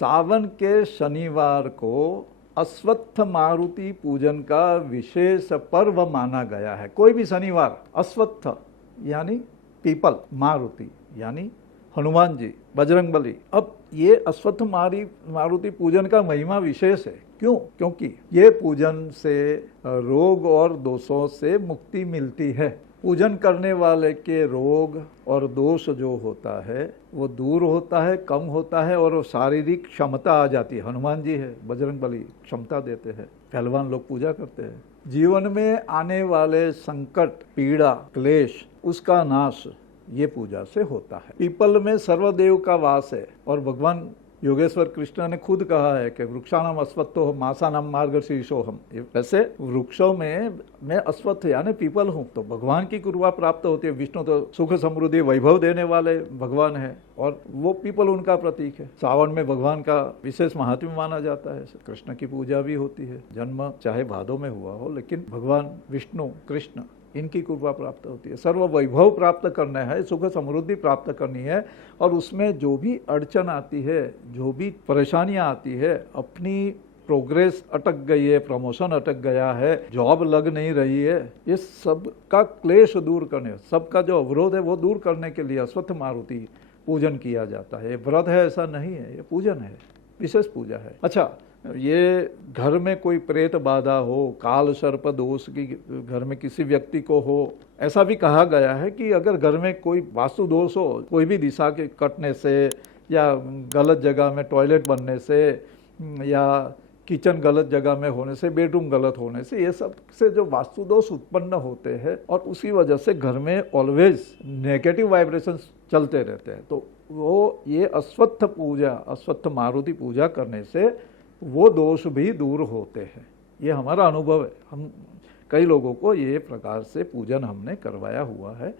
सावन के शनिवार को अश्वत्थ मारुति पूजन का विशेष पर्व माना गया है। कोई भी शनिवार, अश्वत्थ यानी पीपल, मारुति यानी हनुमान जी, बजरंगबली। अब ये अश्वत्थ मारुति पूजन का महिमा विशेष है। क्यों? क्योंकि ये पूजन से रोग और दोषों से मुक्ति मिलती है। पूजन करने वाले के रोग और दोष जो होता है वो दूर होता है, कम होता है और शारीरिक क्षमता आ जाती है। हनुमान जी है, बजरंगबली क्षमता देते हैं। पहलवान लोग पूजा करते हैं। जीवन में आने वाले संकट, पीड़ा, क्लेश, उसका नाश ये पूजा से होता है। पीपल में सर्वदेव का वास है और भगवान योगेश्वर कृष्ण ने खुद कहा है कि वृक्षाणाम अश्वत्थो मासानाम मार्गशीर्षोहम। वैसे वृक्षों में मैं अश्वत्थ यानी पीपल हूँ, तो भगवान की कृपा प्राप्त होती है। विष्णु तो सुख समृद्धि वैभव देने वाले भगवान है और वो पीपल उनका प्रतीक है। सावन में भगवान का विशेष महात्म्य माना जाता है। कृष्ण की पूजा भी होती है। जन्म चाहे भादों में हुआ हो, लेकिन भगवान विष्णु, कृष्ण, इनकी कृपा प्राप्त होती है। सर्व वैभव प्राप्त करना है, सुख समृद्धि प्राप्त करनी है और उसमें जो भी अड़चन आती है, जो भी परेशानियां आती है, अपनी प्रोग्रेस अटक गई है, प्रमोशन अटक गया है, जॉब लग नहीं रही है, ये सब का क्लेश दूर करने, सबका जो अवरोध है वो दूर करने के लिए अश्वत्थ मारुति पूजन किया जाता है। ये व्रत है ऐसा नहीं है, ये पूजन है, विशेष पूजा है। अच्छा, ये घर में कोई प्रेत बाधा हो, काल सर्प दोष की घर में किसी व्यक्ति को हो, ऐसा भी कहा गया है कि अगर घर में कोई वास्तु दोष हो, कोई भी दिशा के कटने से या गलत जगह में टॉयलेट बनने से या किचन गलत जगह में होने से, बेडरूम गलत होने से, ये सब से जो वास्तु दोष उत्पन्न होते हैं और उसी वजह से घर में ऑलवेज नेगेटिव वाइब्रेशंस चलते रहते हैं, तो वो ये अश्वत्थ पूजा, अश्वत्थ मारुति पूजा करने से वो दोष भी दूर होते हैं। ये हमारा अनुभव है। हम कई लोगों को ये प्रकार से पूजन हमने करवाया हुआ है।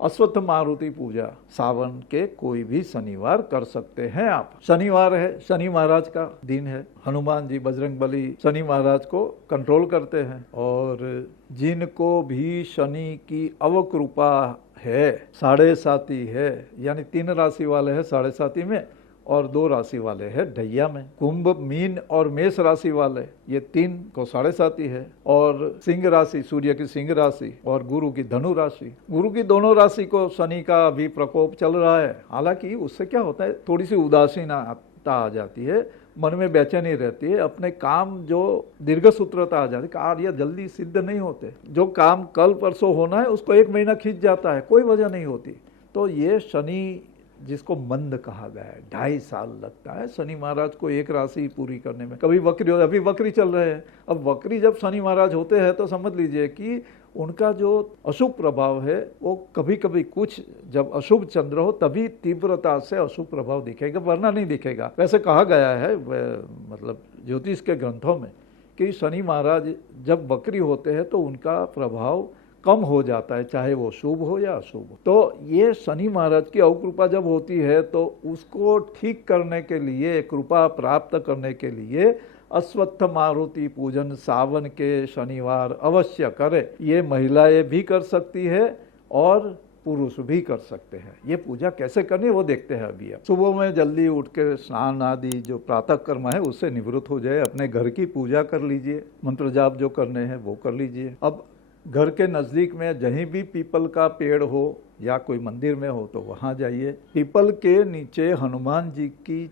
अश्वत्थ मारुति पूजा सावन के कोई भी शनिवार कर सकते हैं आप। शनिवार है, शनि महाराज का दिन है। हनुमान जी, बजरंगबली शनि महाराज को कंट्रोल करते हैं और जिनको भी शनि की अवकृपा है, साढ़े साती है, यानी 3 राशि वाले हैं साढ़े साती में और 2 राशि वाले हैं ढैया में। कुंभ, मीन और मेष राशि वाले, ये 3 को साढ़े साती है और सिंह राशि, सूर्य की सिंह राशि और गुरु की धनु राशि। गुरु की दोनों राशि को शनि का भी प्रकोप चल रहा है। हालांकि उससे क्या होता है, थोड़ी सी उदासीनता आ जाती है, मन में बेचैनी रहती है, अपने काम जो दीर्घ सूत्रता आ जाती है, कार्य जल्दी सिद्ध नहीं होते। जो काम कल परसों होना है उसको 1 महीना खींच जाता है, कोई वजह नहीं होती। तो ये शनि जिसको मंद कहा गया है, 2.5 साल लगता है शनि महाराज को एक राशि पूरी करने में। कभी वक्री होता है, अभी वक्री चल रहे हैं। अब वक्री जब शनि महाराज होते हैं तो समझ लीजिए कि उनका जो अशुभ प्रभाव है वो कभी कभी कुछ, जब अशुभ चंद्र हो तभी तीव्रता से अशुभ प्रभाव दिखेगा, वरना नहीं दिखेगा। वैसे कहा गया है मतलब ज्योतिष के ग्रंथों में कि शनि महाराज जब वक्री होते हैं तो उनका प्रभाव कम हो जाता है, चाहे वो शुभ हो या अशुभ। तो ये शनि महाराज की अवकृपा जब होती है तो उसको ठीक करने के लिए, कृपा प्राप्त करने के लिए अश्वत्थ मारुति पूजन सावन के शनिवार अवश्य करें। ये महिलाएं भी कर सकती है और पुरुष भी कर सकते हैं। ये पूजा कैसे करनी है वो देखते हैं अभी। अब सुबह में जल्दी उठ के स्नान आदि जो प्रातः कर्म है उससे निवृत्त हो जाए, अपने घर की पूजा कर लीजिए, मंत्र जाप जो करने हैं वो कर लीजिए। अब घर के नज़दीक में जहीं भी पीपल का पेड़ हो या कोई मंदिर में हो तो वहाँ जाइए। पीपल के नीचे हनुमान जी की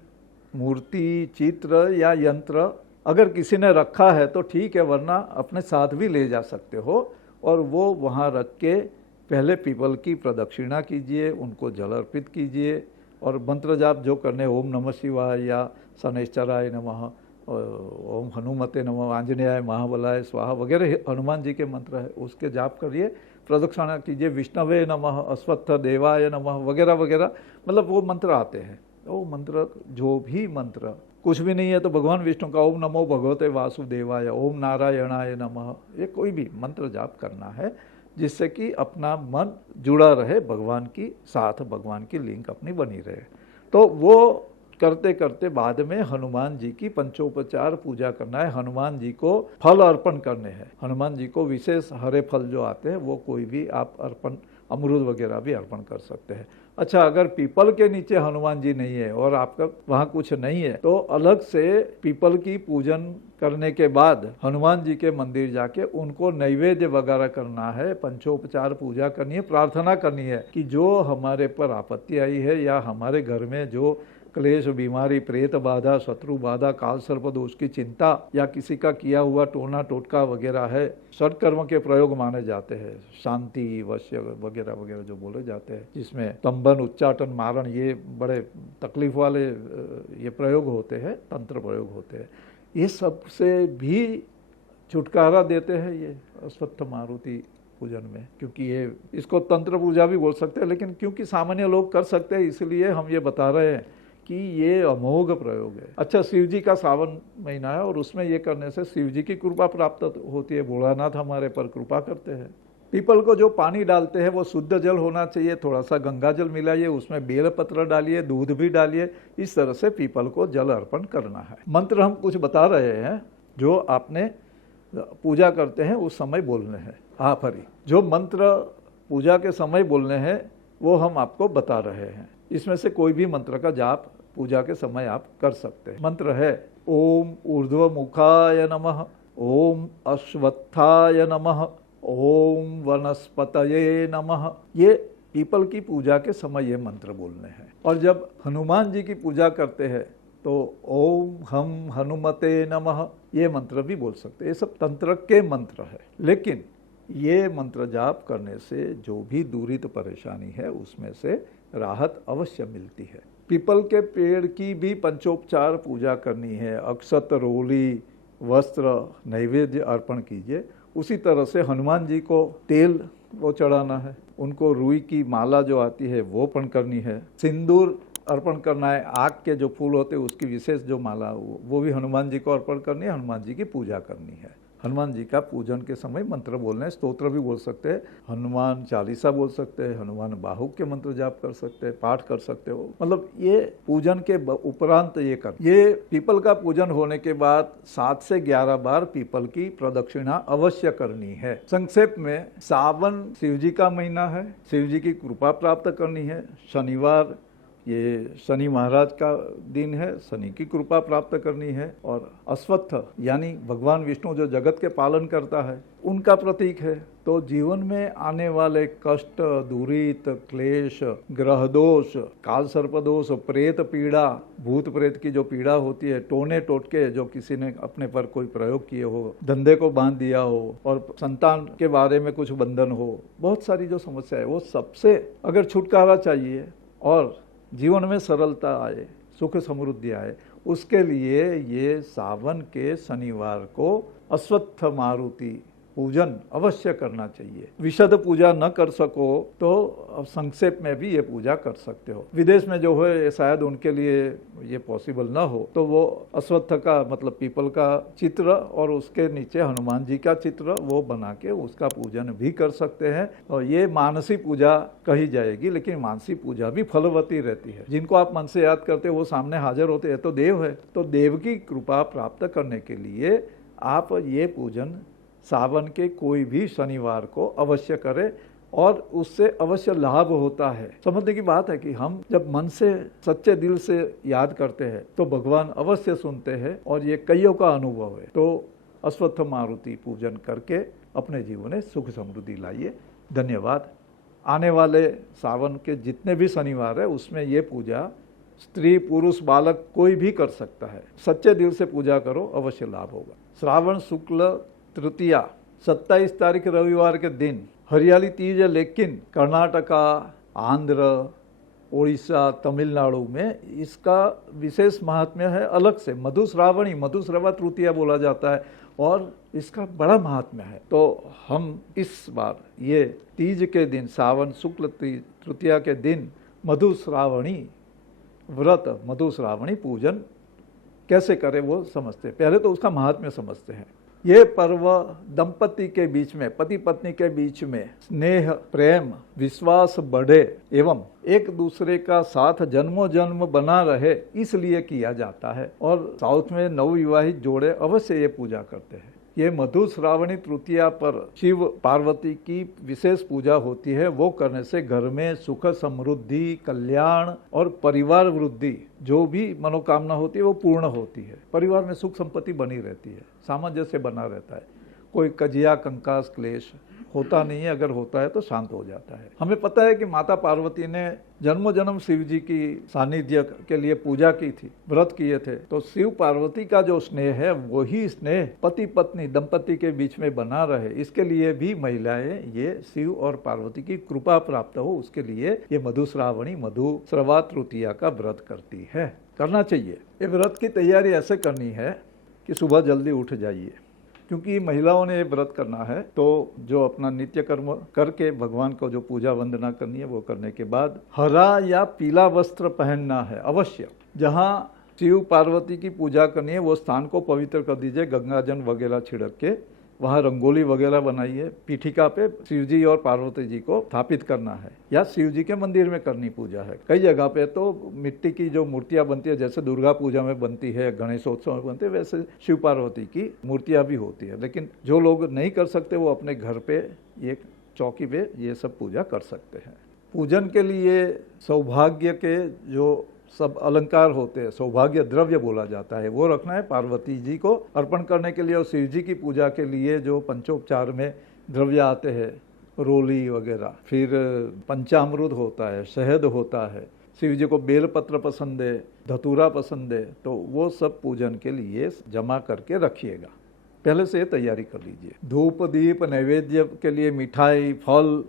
मूर्ति, चित्र या यंत्र अगर किसी ने रखा है तो ठीक है, वरना अपने साथ भी ले जा सकते हो और वो वहाँ रख के पहले पीपल की प्रदक्षिणा कीजिए, उनको जल अर्पित कीजिए और मंत्र जाप जो करने, ओम नमः शिवाय या शनैश्चराय नमः, ओम हनुमते नमः, आंजनेयाय महाबलाय स्वाहा वगैरह हनुमान जी के मंत्र है, उसके जाप करिए, प्रदक्षिणा कीजिए। विष्णवे नमः, अश्वत्थ देवाय नमः वगैरह वगैरह, मतलब वो मंत्र आते हैं। वो मंत्र, जो भी मंत्र, कुछ भी नहीं है तो भगवान विष्णु का ओम नमो भगवते वासुदेवाय, ओम नारायणाय नमः, ये कोई भी मंत्र जाप करना है जिससे कि अपना मन जुड़ा रहे भगवान की साथ, भगवान की लिंक अपनी बनी रहे। तो वो करते करते बाद में हनुमान जी की पंचोपचार पूजा करना है। हनुमान जी को फल अर्पण करने हैं। हनुमान जी को विशेष हरे फल जो आते हैं वो कोई भी आप अर्पण अमरूद वगैरह भी अर्पण कर सकते हैं। अच्छा, अगर पीपल के नीचे हनुमान जी नहीं है और आपका वहाँ कुछ नहीं है तो अलग से पीपल की पूजन करने के बाद हनुमान जी के मंदिर जाके उनको नैवेद्य वगैरह करना है, पंचोपचार पूजा करनी है, प्रार्थना करनी है कि जो हमारे पर आपत्ति आई है या हमारे घर में जो क्लेश, बीमारी, प्रेत बाधा, शत्रु बाधा, काल सर्प दोष की चिंता या किसी का किया हुआ टोना टोटका वगैरह है, सत्कर्म के प्रयोग माने जाते हैं, शांति, वश्य वगैरह वगैरह जो बोले जाते हैं, जिसमें तंबन, उच्चाटन, मारण, ये बड़े तकलीफ वाले ये प्रयोग होते हैं, तंत्र प्रयोग होते हैं, ये सब से भी छुटकारा देते हैं ये अश्वत्थ मारुति पूजन में। क्योंकि ये इसको तंत्र पूजा भी बोल सकते हैं, लेकिन क्योंकि सामान्य लोग कर सकते हैं इसलिए हम ये बता रहे हैं कि ये अमोघ प्रयोग है। अच्छा, शिव जी का सावन महीना है और उसमें ये करने से शिव जी की कृपा प्राप्त होती है, भोलानाथ हमारे पर कृपा करते हैं। पीपल को जो पानी डालते हैं वो शुद्ध जल होना चाहिए, थोड़ा सा गंगा जल मिलाइए, उसमें बेल पत्र डालिए, दूध भी डालिए, इस तरह से पीपल को जल अर्पण करना है। मंत्र हम कुछ बता रहे हैं जो आपने पूजा करते हैं उस समय बोलने हैं। आफरी जो मंत्र पूजा के समय बोलने हैं वो हम आपको बता रहे हैं। इसमें से कोई भी मंत्र का जाप पूजा के समय आप कर सकते हैं। मंत्र है ओम ऊर्ध्वमुखाय नमः, ओम अश्वत्थाय नमः, ओम वनस्पतये नमः। ये पीपल की पूजा के समय ये मंत्र बोलने हैं। और जब हनुमान जी की पूजा करते हैं तो ओम हम हनुमते नमः ये मंत्र भी बोल सकते हैं। ये सब तंत्र के मंत्र है, लेकिन ये मंत्र जाप करने से जो भी दूरित परेशानी है उसमें से राहत अवश्य मिलती है। पीपल के पेड़ की भी पंचोपचार पूजा करनी है, अक्षत, रोली, वस्त्र, नैवेद्य अर्पण कीजिए। उसी तरह से हनुमान जी को तेल वो चढ़ाना है, उनको रुई की माला जो आती है वो अर्पण करनी है, सिंदूर अर्पण करना है, आग के जो फूल होते हैं उसकी विशेष जो माला वो भी हनुमान जी को अर्पण करनी है, हनुमान जी की पूजा करनी है। हनुमान जी का पूजन के समय मंत्र बोलना है, स्तोत्र भी बोल सकते हैं, हनुमान चालीसा बोल सकते हैं, हनुमान बाहुक के मंत्र जाप कर सकते हैं, पाठ कर सकते हो। मतलब ये पूजन के उपरांत ये पीपल का पूजन होने के बाद 7 से 11 बार पीपल की प्रदक्षिणा अवश्य करनी है। संक्षेप में सावन शिव जी का महीना है, शिव जी की कृपा प्राप्त करनी है। शनिवार ये शनि महाराज का दिन है, शनि की कृपा प्राप्त करनी है। और अश्वत्थ यानी भगवान विष्णु जो जगत के पालन करता है उनका प्रतीक है। तो जीवन में आने वाले कष्ट, दुरित, क्लेश, ग्रह दोष, काल सर्प दोष, प्रेत पीड़ा, भूत प्रेत की जो पीड़ा होती है, टोने टोटके जो किसी ने अपने पर कोई प्रयोग किए हो, धंधे को बांध दिया हो और संतान के बारे में कुछ बंधन हो, बहुत सारी जो समस्या है वो सबसे अगर छुटकारा चाहिए और जीवन में सरलता आए, सुख समृद्धि आए, उसके लिए ये सावन के शनिवार को अश्वत्थ मारुति पूजन अवश्य करना चाहिए। विशद पूजा न कर सको तो संक्षेप में भी ये पूजा कर सकते हो। विदेश में जो है शायद उनके लिए ये पॉसिबल ना हो तो वो अश्वत्थ का मतलब पीपल का चित्र और उसके नीचे हनुमान जी का चित्र वो बना के उसका पूजन भी कर सकते हैं। और ये मानसी पूजा कही जाएगी, लेकिन मानसी पूजा भी फलवती रहती है। जिनको आप मन से याद करते हो वो सामने हाजिर होते हैं, तो देव है। तो देव की कृपा प्राप्त करने के लिए आप ये पूजन सावन के कोई भी शनिवार को अवश्य करें और उससे अवश्य लाभ होता है। समझने की बात है कि हम जब मन से सच्चे दिल से याद करते हैं तो भगवान अवश्य सुनते हैं और ये कईयों का अनुभव है। तो अश्वत्थ मारुति पूजन करके अपने जीवन में सुख समृद्धि लाइए। धन्यवाद। आने वाले सावन के जितने भी शनिवार है उसमें ये पूजा स्त्री, पुरुष, बालक कोई भी कर सकता है। सच्चे दिल से पूजा करो, अवश्य लाभ होगा। श्रावण शुक्ल तृतीया 27 तारीख रविवार के दिन हरियाली तीज है, लेकिन कर्नाटका, आंध्र, उड़ीसा, तमिलनाडु में इसका विशेष महात्म्य है अलग से। मधुश्रावणी, मधुश्रवा तृतीया बोला जाता है और इसका बड़ा महात्म्य है। तो हम इस बार ये तीज के दिन, सावन शुक्ल तृतीया के दिन मधुश्रावणी व्रत, मधुश्रावणी पूजन कैसे करें वो समझते हैं। पहले तो उसका महात्म्य समझते हैं। ये पर्व दंपति के बीच में, पति पत्नी के बीच में स्नेह, प्रेम, विश्वास बढ़े एवं एक दूसरे का साथ जन्मों जन्म बना रहे इसलिए किया जाता है। और साउथ में नवविवाहित जोड़े अवश्य ये पूजा करते हैं। ये मधु श्रावणी तृतीया पर शिव पार्वती की विशेष पूजा होती है। वो करने से घर में सुख समृद्धि, कल्याण और परिवार वृद्धि, जो भी मनोकामना होती है वो पूर्ण होती है। परिवार में सुख संपत्ति बनी रहती है, सामंजस्य बना रहता है, कोई कजिया कंकास क्लेश होता नहीं है, अगर होता है तो शांत हो जाता है। हमें पता है कि माता पार्वती ने जन्म जन्म शिव जी की सानिध्य के लिए पूजा की थी, व्रत किए थे। तो शिव पार्वती का जो स्नेह है वही स्नेह पति पत्नी दंपति के बीच में बना रहे, इसके लिए भी महिलाएं ये शिव और पार्वती की कृपा प्राप्त हो, उसके लिए ये मधुश्रावणी मधुश्रवा तृतीया का व्रत करती है। करना चाहिए। ये व्रत की तैयारी ऐसे करनी है कि सुबह जल्दी उठ जाइए, क्योंकि महिलाओं ने ये व्रत करना है। तो जो अपना नित्य कर्म करके भगवान को जो पूजा वंदना करनी है वो करने के बाद हरा या पीला वस्त्र पहनना है अवश्य। जहाँ शिव पार्वती की पूजा करनी है वो स्थान को पवित्र कर दीजिए, गंगाजल वगैरह छिड़क के वहाँ रंगोली वगैरह बनाइए। पीठिका पे शिव जी और पार्वती जी को स्थापित करना है, या शिव जी के मंदिर में करनी पूजा है। कई जगह पे तो मिट्टी की जो मूर्तियां बनती है, जैसे दुर्गा पूजा में बनती है, गणेशोत्सव में बनती है, वैसे शिव पार्वती की मूर्तियां भी होती है। लेकिन जो लोग नहीं कर सकते वो अपने घर पे एक चौकी पे ये सब पूजा कर सकते हैं। पूजन के लिए सौभाग्य के जो सब अलंकार होते हैं, सौभाग्य द्रव्य बोला जाता है, वो रखना है पार्वती जी को अर्पण करने के लिए। और शिव जी की पूजा के लिए जो पंचोपचार में द्रव्य आते हैं, रोली वगैरह, फिर पंचामृत होता है, शहद होता है, शिव जी को बेलपत्र पसंद है, धतूरा पसंद है, तो वो सब पूजन के लिए जमा करके रखिएगा। पहले से तैयारी कर लीजिए। धूप दीप नैवेद्य के लिए मिठाई फल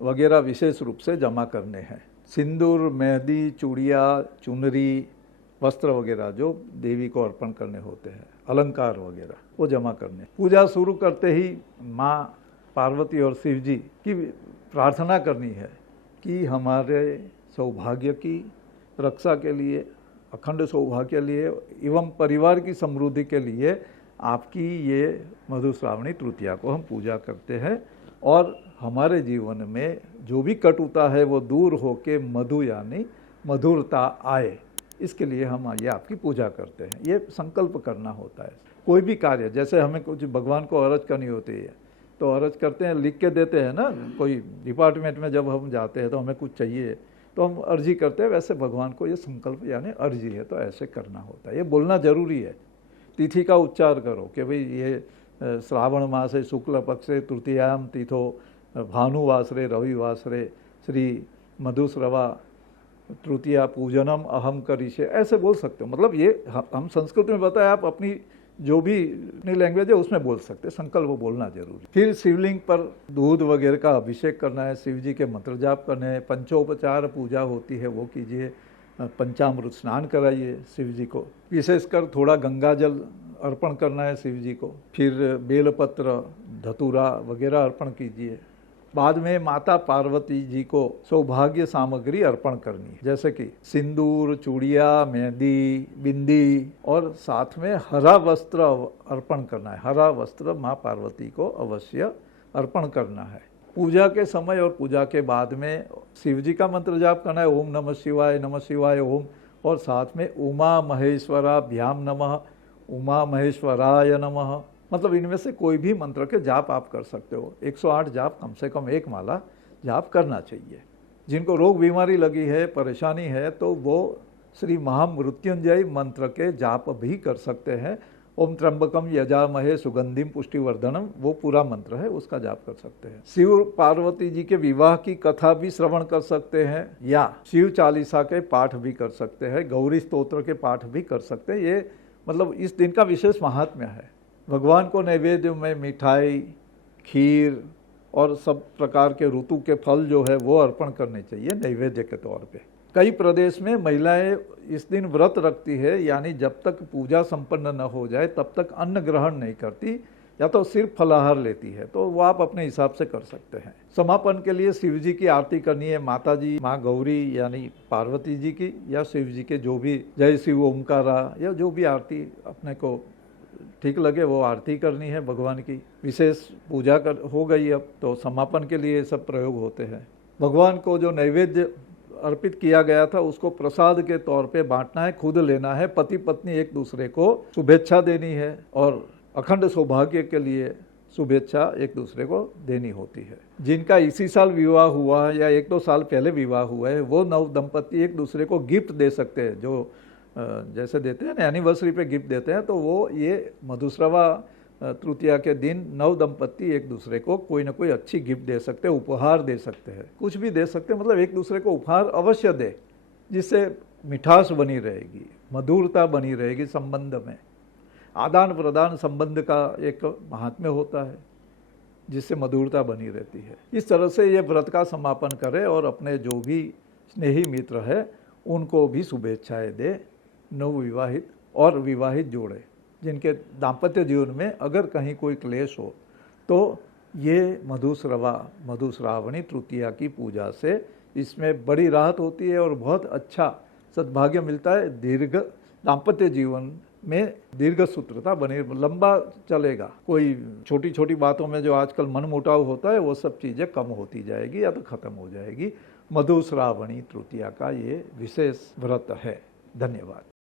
वगैरह विशेष रूप से जमा करने हैं। सिंदूर, मेहंदी, चूड़िया, चुनरी, वस्त्र वगैरह जो देवी को अर्पण करने होते हैं, अलंकार वगैरह वो जमा करने। पूजा शुरू करते ही माँ पार्वती और शिव जी की प्रार्थना करनी है कि हमारे सौभाग्य की रक्षा के लिए, अखंड सौभाग्य के लिए एवं परिवार की समृद्धि के लिए आपकी ये मधुश्रावणी तृतीया को हम पूजा करते हैं, और हमारे जीवन में जो भी कटुता है वो दूर होके मधु यानी मधुरता आए, इसके लिए हम ये आपकी पूजा करते हैं। ये संकल्प करना होता है। कोई भी कार्य, जैसे हमें कुछ भगवान को अरज करनी होती है तो अरज करते हैं, लिख के देते हैं ना। कोई डिपार्टमेंट में जब हम जाते हैं तो हमें कुछ चाहिए तो हम अर्जी करते हैं, वैसे भगवान को ये संकल्प यानी अर्जी है तो ऐसे करना होता है। ये बोलना जरूरी है। तिथि का उच्चार करो कि भाई ये श्रावण मासे शुक्ल पक्षे तृतीयाम तिथो भानुवासरे रविवासरे श्री मधुश्रवा तृतीया पूजनम अहम करिष्ये, ऐसे बोल सकते हो। मतलब ये हम संस्कृत में बताया, आप अपनी जो भी अपनी लैंग्वेज है उसमें बोल सकते, संकल्प बोलना जरूरी। फिर शिवलिंग पर दूध वगैरह का अभिषेक करना है, शिव जी के मंत्र जाप करने हैं, पंचोपचार पूजा होती है वो कीजिए, पंचामृत स्नान कराइए शिव जी को, विशेषकर थोड़ा गंगा जल अर्पण करना है शिव जी को। फिर बेलपत्र धतूरा वगैरह अर्पण कीजिए। बाद में माता पार्वती जी को सौभाग्य सामग्री अर्पण करनी है, जैसे कि सिंदूर, चूड़िया, मेहंदी, बिंदी, और साथ में हरा वस्त्र अर्पण करना है। हरा वस्त्र माँ पार्वती को अवश्य अर्पण करना है। पूजा के समय और पूजा के बाद में शिव जी का मंत्र जाप करना है, ओम नमः शिवाय ओम, और साथ में उमा महेश्वराभ्याम नमः, उमा महेश्वराय नमः। मतलब इनमें से कोई भी मंत्र के जाप आप कर सकते हो। 108 जाप कम से कम एक माला जाप करना चाहिए। जिनको रोग बीमारी लगी है, परेशानी है, तो वो श्री महामृत्युंजय मंत्र के जाप भी कर सकते हैं। ओम त्र्यंबकम यजामहे सुगंधिम पुष्टिवर्धनम, वो पूरा मंत्र है, उसका जाप कर सकते हैं। शिव पार्वती जी के विवाह की कथा भी श्रवण कर सकते हैं, या शिव चालीसा के पाठ भी कर सकते हैं, गौरी स्तोत्र के पाठ भी कर सकते हैं। ये मतलब इस दिन का विशेष महात्म्य है। भगवान को नैवेद्य में मिठाई, खीर और सब प्रकार के ऋतु के फल जो है वो अर्पण करने चाहिए नैवेद्य के तौर पे। कई प्रदेश में महिलाएं इस दिन व्रत रखती है, यानी जब तक पूजा संपन्न न हो जाए तब तक अन्न ग्रहण नहीं करती, या तो सिर्फ फलाहार लेती है। तो वो आप अपने हिसाब से कर सकते हैं। समापन के लिए शिव जी की आरती करनी है, माता जी, माँ गौरी यानी पार्वती जी की, या शिव जी के जो भी जय शिव ओमकारा या जो भी आरती अपने को ठीक लगे वो आरती करनी है भगवान की। विशेष पूजा हो गई अब, तो समापन के लिए सब प्रयोग होते हैं। भगवान को जो नैवेद्य अर्पित किया गया था उसको प्रसाद के तौर पे बांटना है, खुद लेना है। पति पत्नी एक दूसरे को शुभेच्छा देनी है, और अखंड सौभाग्य के लिए शुभेच्छा एक दूसरे को देनी होती है। जिनका इसी साल विवाह हुआ है या 1-2 साल पहले विवाह हुआ है, वो नव दंपति एक दूसरे को गिफ्ट दे सकते हैं। जो जैसे देते हैं ना, एनिवर्सरी पे गिफ्ट देते हैं, तो वो ये मधुश्रवा तृतीया के दिन नव दंपति एक दूसरे को कोई ना कोई अच्छी गिफ्ट दे सकते हैं, उपहार दे सकते हैं, कुछ भी दे सकते हैं। मतलब एक दूसरे को उपहार अवश्य दे, जिससे मिठास बनी रहेगी, मधुरता बनी रहेगी संबंध में। आदान प्रदान संबंध का एक महात्म्य होता है, जिससे मधुरता बनी रहती है। इस तरह से ये व्रत का समापन करें और अपने जो भी स्नेही मित्र है उनको भी शुभेच्छाएं दे, नवविवाहित और विवाहित जोड़े जिनके दाम्पत्य जीवन में अगर कहीं कोई क्लेश हो, तो ये मधुश्रावणी तृतीया की पूजा से इसमें बड़ी राहत होती है और बहुत अच्छा सद्भाग्य मिलता है। दीर्घ दाम्पत्य जीवन में दीर्घ सूत्रता बने, लंबा चलेगा। कोई छोटी छोटी बातों में जो आजकल मनमुटाव होता है, वो सब चीज़ें कम होती जाएगी या तो खत्म हो जाएगी। मधुश्रावणी तृतीया का ये विशेष व्रत है। धन्यवाद।